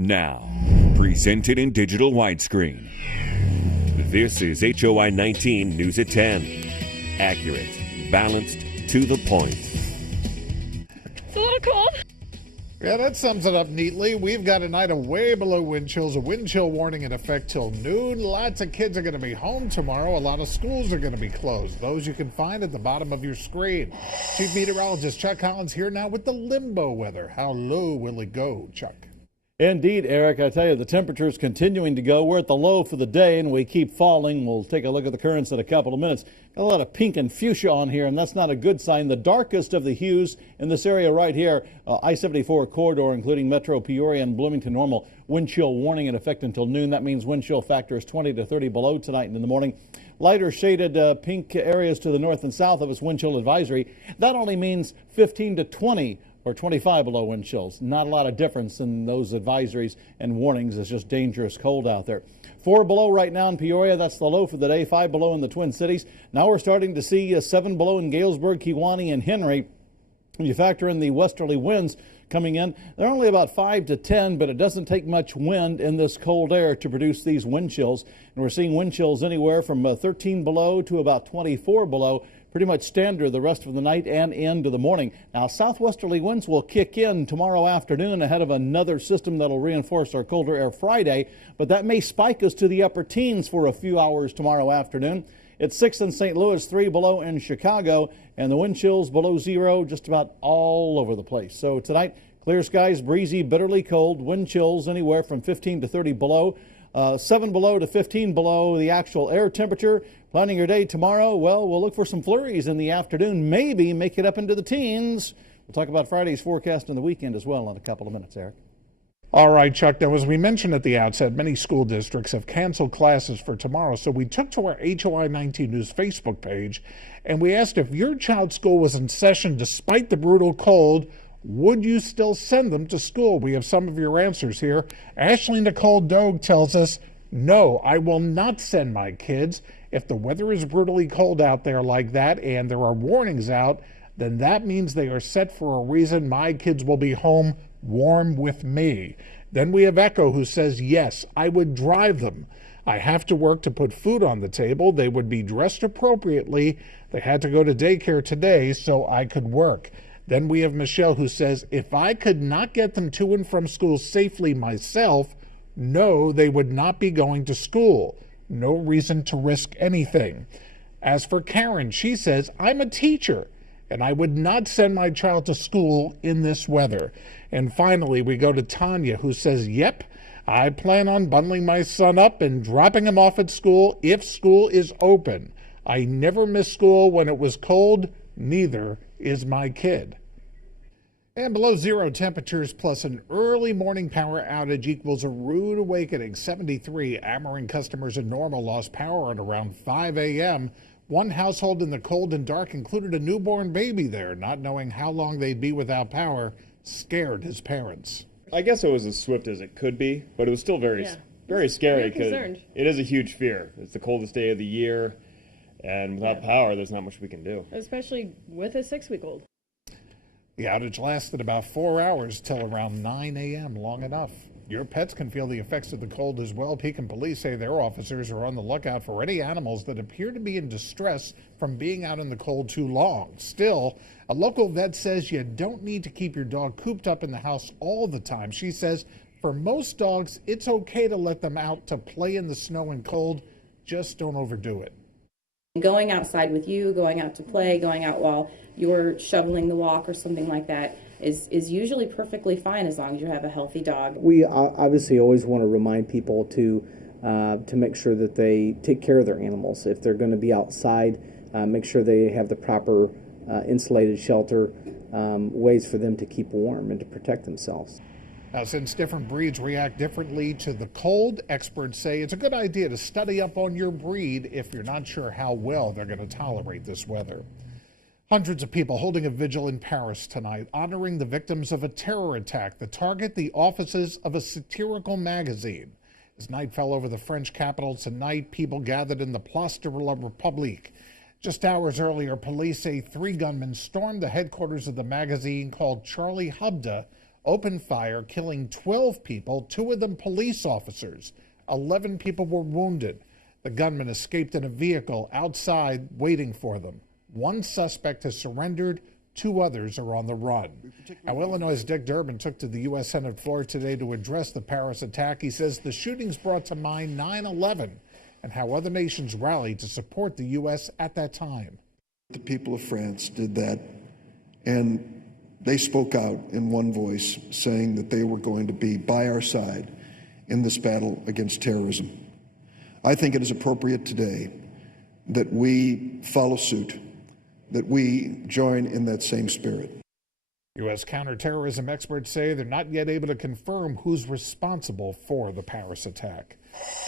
Now, presented in digital widescreen. This is HOI-19 News at 10. Accurate, balanced, to the point. It's a little cold. Yeah, that sums it up neatly. We've got a night of way below wind chills, a wind chill warning in effect till noon. Lots of kids are going to be home tomorrow. A lot of schools are going to be closed. Those you can find at the bottom of your screen. Chief Meteorologist Chuck Collins here now with the limbo weather. How low will it go, Chuck? Indeed, Eric, I tell you, the temperature's continuing to go. We're at the low for the day, and we keep falling. We'll take a look at the currents in a couple of minutes. Got a lot of pink and fuchsia on here, and that's not a good sign. The darkest of the hues in this area right here, I-74 corridor, including Metro Peoria and Bloomington Normal. Wind chill warning in effect until noon. That means wind chill factor is 20 to 30 below tonight and in the morning. Lighter shaded pink areas to the north and south of its wind chill advisory. That only means 15 to 20 or 25 below wind chills. Not a lot of difference in those advisories and warnings. It's just dangerous cold out there. 4 below right now in Peoria. That's the low for the day. 5 below in the Twin Cities. Now we're starting to see 7 below in Galesburg, Kewanee, and Henry. When you factor in the westerly winds coming in, they're only about 5 to 10, but it doesn't take much wind in this cold air to produce these wind chills. And we're seeing wind chills anywhere from 13 below to about 24 below. Pretty much standard the rest of the night and into the morning. Now, southwesterly winds will kick in tomorrow afternoon ahead of another system that'll reinforce our colder air Friday, but that may spike us to the upper teens for a few hours tomorrow afternoon. It's 6 in St. Louis, 3 below in Chicago, and the wind chills below 0 just about all over the place. So tonight, clear skies, breezy, bitterly cold, wind chills anywhere from 15 to 30 below. 7 below to 15 below the actual air temperature. Planning your day tomorrow, well, we'll look for some flurries in the afternoon, maybe make it up into the teens. We'll talk about Friday's forecast and the weekend as well in a couple of minutes, Eric. All right, Chuck. Now, as we mentioned at the outset, many school districts have canceled classes for tomorrow. So we took to our HOI-19 News Facebook page and we asked if your child's school was in session despite the brutal cold, would you still send them to school? We have some of your answers here. Ashley Nicole Dogue tells us, no, I will not send my kids. If the weather is brutally cold out there like that and there are warnings out, then that means they are set for a reason. My kids will be home warm with me. Then we have Echo who says, yes, I would drive them. I have to work to put food on the table. They would be dressed appropriately. They had to go to daycare today so I could work. Then we have Michelle who says, if I could not get them to and from school safely myself, no, they would not be going to school. No reason to risk anything. As for Karen, she says, I'm a teacher, and I would not send my child to school in this weather. And finally, we go to Tanya, who says, yep, I plan on bundling my son up and dropping him off at school if school is open. I never missed school when it was cold, neither is my kid. And below 0 temperatures plus an early morning power outage equals a rude awakening. 73 Ameren customers in Normal lost power at around 5 a.m. One household in the cold and dark included a newborn baby there. Not knowing how long they'd be without power scared his parents. I guess it was as swift as it could be, but it was still very scary because it is a huge fear. It's the coldest day of the year, and without power, there's not much we can do. Especially with a 6-week-old. The outage lasted about 4 hours till around 9 a.m., long enough. Your pets can feel the effects of the cold as well. Pekin police say their officers are on the lookout for any animals that appear to be in distress from being out in the cold too long. Still, a local vet says you don't need to keep your dog cooped up in the house all the time. She says for most dogs, it's okay to let them out to play in the snow and cold. Just don't overdo it. Going outside with you, going out to play, going out while you're shoveling the walk or something like that is usually perfectly fine as long as you have a healthy dog. We obviously always want to remind people to make sure that they take care of their animals. If they're going to be outside, make sure they have the proper insulated shelter, ways for them to keep warm and to protect themselves. Now, since different breeds react differently to the cold, experts say it's a good idea to study up on your breed if you're not sure how well they're going to tolerate this weather. Hundreds of people holding a vigil in Paris tonight, honoring the victims of a terror attack that target the offices of a satirical magazine. As night fell over the French capital tonight, people gathered in the Place de la République. Just hours earlier, police say 3 gunmen stormed the headquarters of the magazine called Charlie Hebdo, opened fire, killing 12 people, 2 of them police officers. 11 people were wounded. The gunman escaped in a vehicle outside waiting for them. 1 suspect has surrendered. 2 others are on the run. Now, Illinois' Dick Durbin took to the U.S. Senate floor today to address the Paris attack. He says the shootings brought to mind 9/11 and how other nations rallied to support the U.S. at that time. The people of France did that, and they spoke out in one voice, saying that they were going to be by our side in this battle against terrorism. I think it is appropriate today that we follow suit, that we join in that same spirit. U.S. counterterrorism experts say they're not yet able to confirm who's responsible for the Paris attack.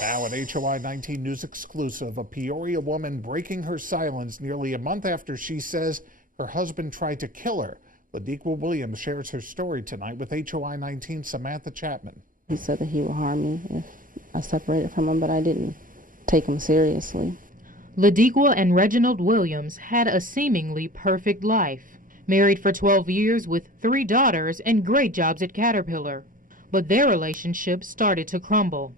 Now, an HOI-19 News exclusive, a Peoria woman breaking her silence nearly a month after she says her husband tried to kill her. Ladiqua Williams shares her story tonight with HOI-19 Samantha Chapman. He said that he would harm me if I separated from him, but I didn't take him seriously. Ladiqua and Reginald Williams had a seemingly perfect life. Married for 12 years with 3 daughters and great jobs at Caterpillar. But their relationship started to crumble.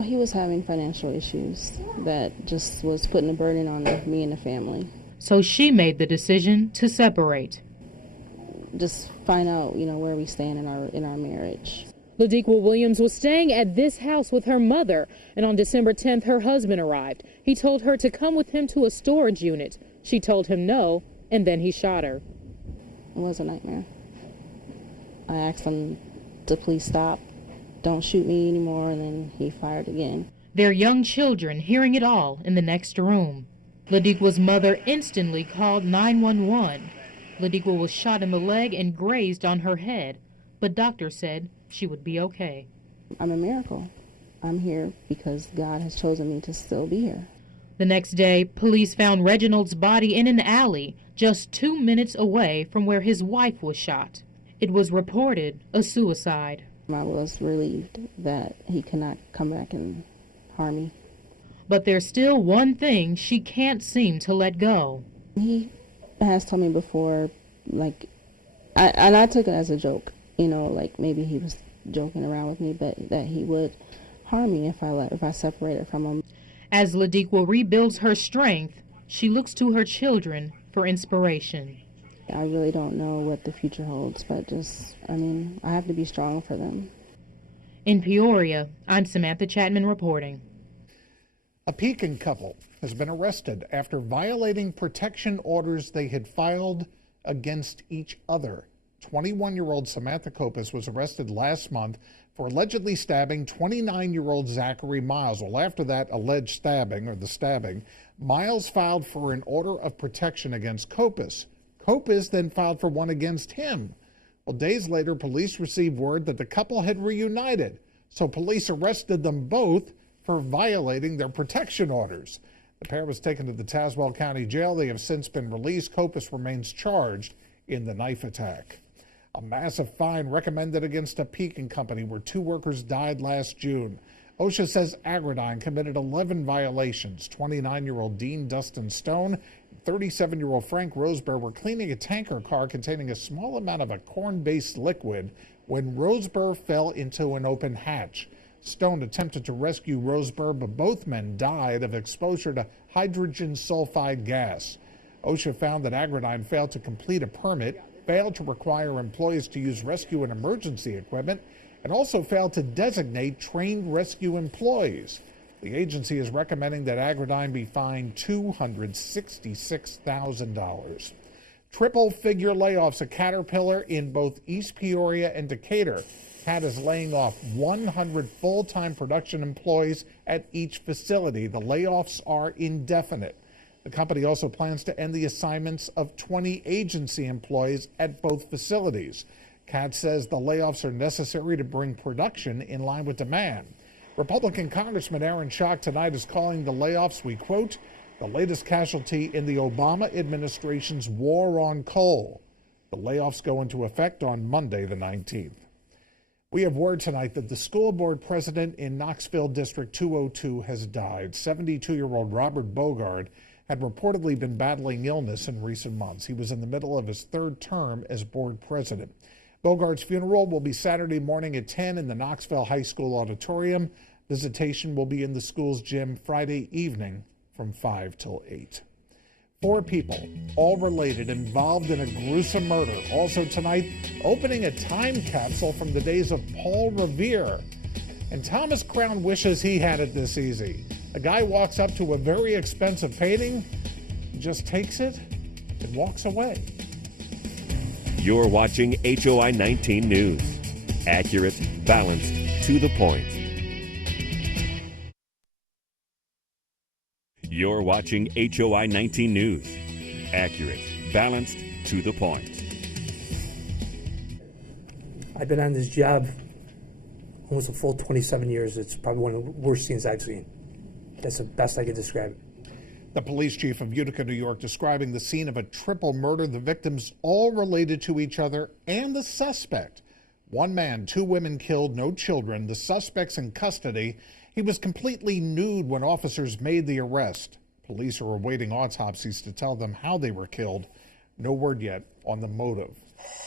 He was having financial issues that just was putting a burden on me and the family. So she made the decision to separate. Just find out, where we stand in our marriage. Ladiqua Williams was staying at this house with her mother, and on December 10th, her husband arrived. He told her to come with him to a storage unit. She told him no, and then he shot her. It was a nightmare. I asked him to please stop, don't shoot me anymore, and then he fired again. Their young children hearing it all in the next room. Ladiqua's mother instantly called 911. Ladiqua was shot in the leg and grazed on her head, but doctors said she would be okay. I'm a miracle. I'm here because God has chosen me to still be here. The next day, police found Reginald's body in an alley just 2 minutes away from where his wife was shot. It was reported a suicide. I was relieved that he could not come back and harm me. But there's still one thing she can't seem to let go. He has told me before, I took it as a joke, maybe he was joking around with me, but that he would harm me if I separated from him. As Ladiqua rebuilds her strength, she looks to her children for inspiration. I really don't know what the future holds, but I have to be strong for them. In Peoria, I'm Samantha Chapman reporting. A Pekin couple has been arrested after violating protection orders they had filed against each other. 21-year-old Samantha Kopis was arrested last month for allegedly stabbing 29-year-old Zachary Miles. Well, after that alleged stabbing, Miles filed for an order of protection against Kopis. Kopis then filed for one against him. Well, days later, police received word that the couple had reunited, so police arrested them both for violating their protection orders. The pair was taken to the Tazewell County Jail. They have since been released. Kopis remains charged in the knife attack. A massive fine recommended against a Pekin company where 2 workers died last June. OSHA says Agridine committed 11 violations. 29-year-old Dean Dustin Stone and 37-year-old Frank Rosebear were cleaning a tanker car containing a small amount of a corn-based liquid when Rosebear fell into an open hatch. Stone attempted to rescue Rosebear, but both men died of exposure to hydrogen sulfide gas. OSHA found that Agridine failed to complete a permit, failed to require employees to use rescue and emergency equipment, and also failed to designate trained rescue employees. The agency is recommending that Agridine be fined $266,000. Triple-figure layoffs at Caterpillar in both East Peoria and Decatur. CAT is laying off 100 full-time production employees at each facility. The layoffs are indefinite. The company also plans to end the assignments of 20 agency employees at both facilities. CAT says the layoffs are necessary to bring production in line with demand. Republican Congressman Aaron Schock tonight is calling the layoffs, we quote, the latest casualty in the Obama administration's war on coal. The layoffs go into effect on Monday, the 19th. We have word tonight that the school board president in Knoxville District 202 has died. 72-year-old Robert Bogard had reportedly been battling illness in recent months. He was in the middle of his 3rd term as board president. Bogart's funeral will be Saturday morning at 10 in the Knoxville High School auditorium. Visitation will be in the school's gym Friday evening from 5 till 8. 4 people, all related, involved in a gruesome murder. Also tonight, opening a time capsule from the days of Paul Revere. And Thomas Crown wishes he had it this easy. A guy walks up to a very expensive painting, just takes it, and walks away. You're watching HOI-19 News. Accurate, balanced, to the point. You're watching HOI-19 News. Accurate, balanced, to the point. I've been on this job almost a full 27 years. It's probably one of the worst scenes I've seen. That's the best I could describe it. The police chief of Utica, New York, describing the scene of a triple murder, the victims all related to each other, and the suspect. 1 man, 2 women killed, no children. The suspect's in custody. He was completely nude when officers made the arrest. Police are awaiting autopsies to tell them how they were killed. No word yet on the motive.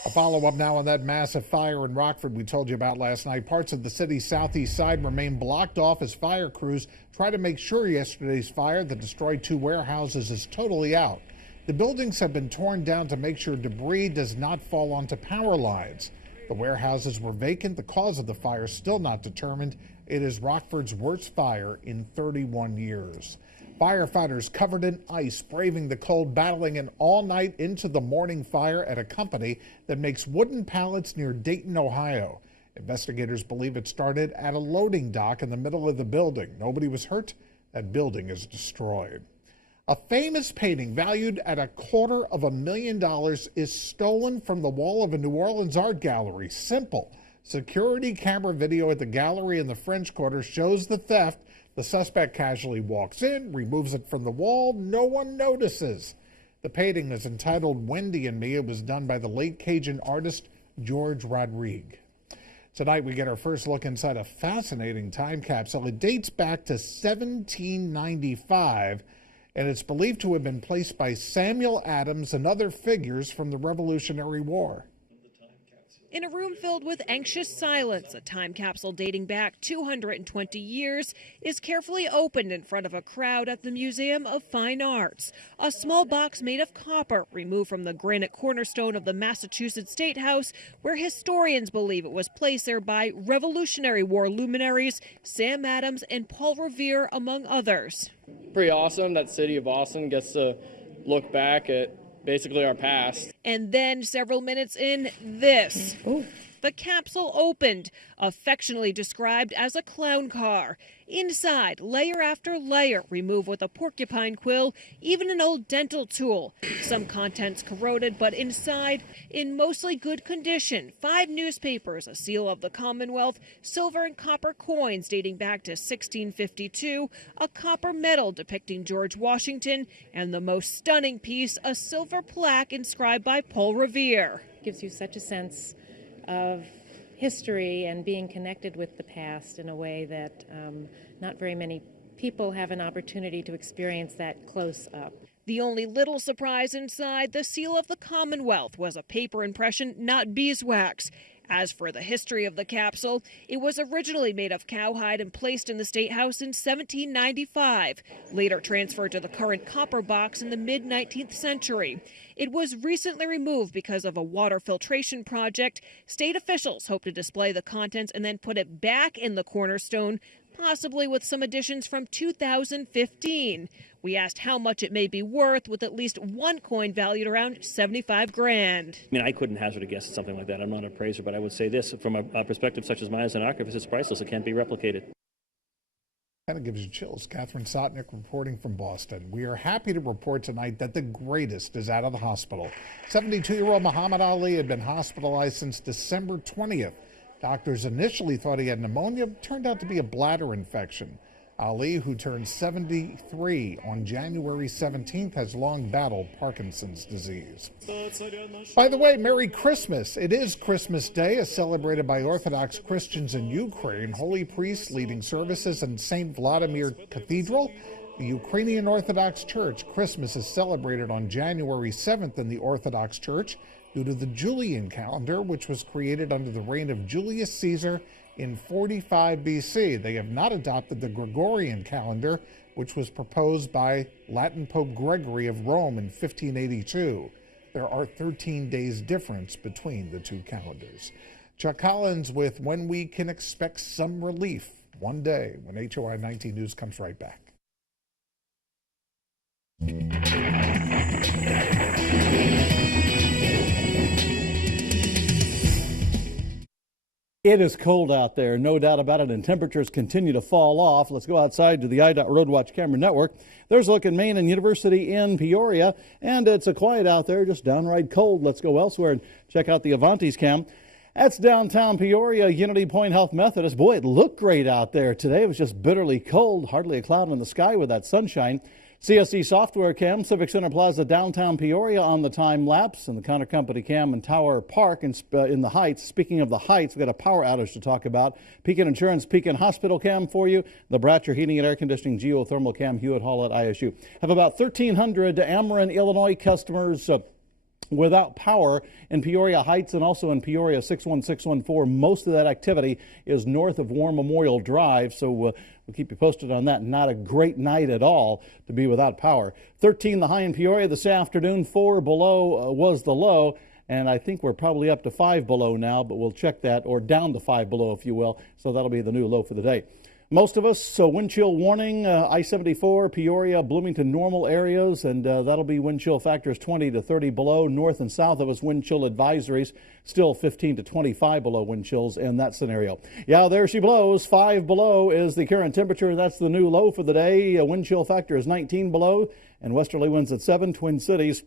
A follow-up now on that massive fire in Rockford we told you about last night. Parts of the city's southeast side remain blocked off as fire crews try to make sure yesterday's fire that destroyed 2 warehouses is totally out. The buildings have been torn down to make sure debris does not fall onto power lines. The warehouses were vacant. The cause of the fire still not determined. It is Rockford's worst fire in 31 years. Firefighters covered in ice, braving the cold, battling an all-night into the morning fire at a company that makes wooden pallets near Dayton, Ohio. Investigators believe it started at a loading dock in the middle of the building. Nobody was hurt. That building is destroyed. A famous painting valued at $250,000 is stolen from the wall of a New Orleans art gallery. Simple. Security camera video at the gallery in the French Quarter shows the theft. The suspect casually walks in, removes it from the wall. No one notices. The painting is entitled Wendy and Me. It was done by the late Cajun artist George Rodrigue. Tonight we get our first look inside a fascinating time capsule. It dates back to 1795, and it's believed to have been placed by Samuel Adams and other figures from the Revolutionary War. In a room filled with anxious silence, a time capsule dating back 220 years is carefully opened in front of a crowd at the Museum of Fine Arts. A small box made of copper removed from the granite cornerstone of the Massachusetts State House, where historians believe it was placed there by Revolutionary War luminaries Sam Adams and Paul Revere, among others. Pretty awesome that city of Boston gets to look back at basically our past. And then several minutes in, this. Ooh. The capsule opened, affectionately described as a clown car. Inside, layer after layer, removed with a porcupine quill, even an old dental tool. Some contents corroded, but inside, in mostly good condition, 5 newspapers, a seal of the Commonwealth, silver and copper coins dating back to 1652, a copper medal depicting George Washington, and the most stunning piece, a silver plaque inscribed by Paul Revere. Gives you such a sense of history and being connected with the past in a way that not very many people have an opportunity to experience that close up. The only little surprise inside, the seal of the Commonwealth was a paper impression, not beeswax. As for the history of the capsule, it was originally made of cowhide and placed in the State House in 1795, later transferred to the current copper box in the mid-19th century. It was recently removed because of a water filtration project. State officials hope to display the contents and then put it back in the cornerstone, possibly with some additions from 2015. We asked how much it may be worth, with at least one coin valued around $75,000. I mean, I couldn't hazard a guess at something like that. I'm not an appraiser, but I would say this, from a perspective such as mine as an archivist, it's priceless. It can't be replicated. Kind of gives you chills. Catherine Sotnick reporting from Boston. We are happy to report tonight that the greatest is out of the hospital. 72-year-old Muhammad Ali had been hospitalized since December 20th. Doctors initially thought he had pneumonia. Turned out to be a bladder infection. Ali, who turned 73 on January 17th, has long battled Parkinson's disease. By the way, Merry Christmas. It is Christmas Day, as celebrated by Orthodox Christians in Ukraine. Holy priests leading services in St. Vladimir Cathedral, the Ukrainian Orthodox Church. Christmas is celebrated on January 7th in the Orthodox Church. due to the Julian calendar, which was created under the reign of Julius Caesar in 45 BC. They have not adopted the Gregorian calendar, which was proposed by Latin Pope Gregory of Rome in 1582. There are 13 days difference between the two calendars. Chuck Collins with when we can expect some relief one day when HOI-19 News comes right back. It is cold out there, no doubt about it, and temperatures continue to fall off. Let's go outside to the IDOT Roadwatch Camera Network. There's a look at Maine and University in Peoria, and it's a quiet out there, just downright cold. Let's go elsewhere and check out the Avanti's cam. That's downtown Peoria, Unity Point Health Methodist. Boy, it looked great out there today. It was just bitterly cold, hardly a cloud in the sky with that sunshine. CSC Software Cam, Civic Center Plaza, downtown Peoria on the time lapse, and the Connor Company Cam in Tower Park in the Heights. Speaking of the Heights, we've got a power outage to talk about. Pekin Insurance, Pekin Hospital Cam for you. The Bratcher Heating and Air Conditioning Geothermal Cam, Hewitt Hall at ISU. Have about 1,300 Ameren, Illinois customers without power in Peoria Heights and also in Peoria 61614. Most of that activity is north of War Memorial Drive, so we'll keep you posted on that. Not a great night at all to be without power. 13 the high in Peoria this afternoon, 4 below was the low, and I think we're probably up to 5 below now, but we'll check that, or down to 5 below if you will, so that'll be the new low for the day. Most of us, so wind chill warning, I-74, Peoria, Bloomington, normal areas, and that'll be wind chill factors 20 to 30 below. North and south of us, wind chill advisories, still 15 to 25 below wind chills in that scenario. Yeah, there she blows. 5 below is the current temperature. That's the new low for the day. Wind chill factor is 19 below, and westerly winds at 7. Twin Cities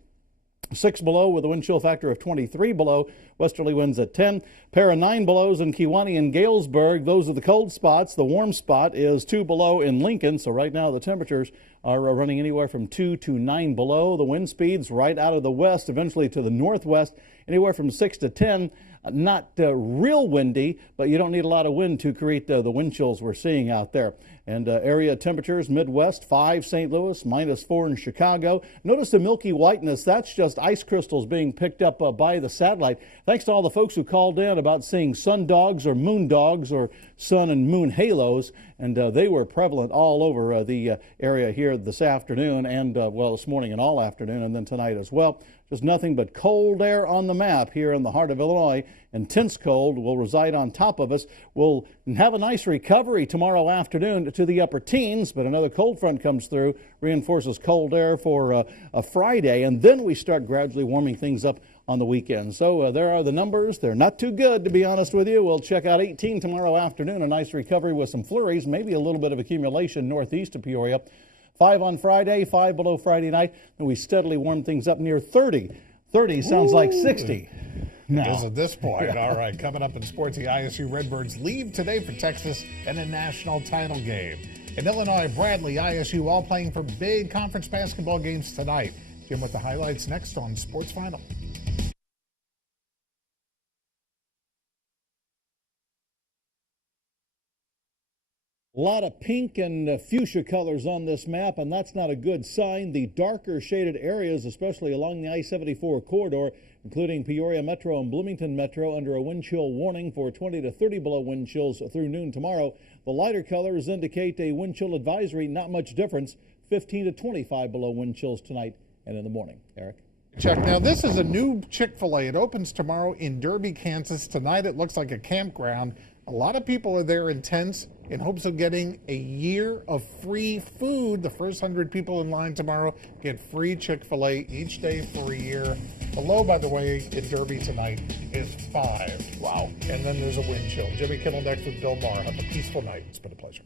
6 below with a wind chill factor of 23 below. Westerly winds at 10. Pair of 9 belows in Kewanee and Galesburg. Those are the cold spots. The warm spot is 2 below in Lincoln. So right now the temperatures are running anywhere from 2 to 9 below. The wind speeds right out of the west, eventually to the northwest, anywhere from 6 to 10. Not real windy, but you don't need a lot of wind to create the wind chills we're seeing out there. And area temperatures, Midwest, 5 St. Louis, -4 in Chicago. Notice the milky whiteness. That's just ice crystals being picked up by the satellite. Thanks to all the folks who called in about seeing sun dogs or moon dogs or sun and moon halos. And they were prevalent all over the area here this afternoon and, well, this morning and all afternoon and then tonight as well. Just nothing but cold air on the map here in the heart of Illinois. Intense cold will reside on top of us. We'll have a nice recovery tomorrow afternoon to the upper teens, but another cold front comes through, reinforces cold air for a Friday, and then we start gradually warming things up on the weekend. So there are the numbers. They're not too good, to be honest with you. We'll check out 18 tomorrow afternoon, a nice recovery with some flurries, maybe a little bit of accumulation northeast of Peoria. 5 on Friday, 5 below Friday night, and we steadily warm things up near 30. 30 sounds like 60. It is at this point. All right, coming up in sports, the ISU Redbirds leave today for Texas in a national title game. In Illinois, Bradley, ISU all playing for big conference basketball games tonight. Jim with the highlights next on Sports Final. A lot of pink and fuchsia colors on this map, and that's not a good sign. The darker shaded areas, especially along the I-74 corridor, including Peoria Metro and Bloomington Metro, under a wind chill warning for 20 to 30 below wind chills through noon tomorrow. The lighter colors indicate a wind chill advisory, not much difference, 15 to 25 below wind chills tonight and in the morning. Eric? Check. Now, this is a new Chick-fil-A. It opens tomorrow in Derby, Kansas. Tonight, it looks like a campground. A lot of people are there in tents in hopes of getting a year of free food. The first 100 people in line tomorrow get free Chick-fil-A each day for a year. The low, by the way, in Derby tonight is 5. Wow. And then there's a wind chill. Jimmy Kimmel next with Bill Maher. Have a peaceful night. It's been a pleasure.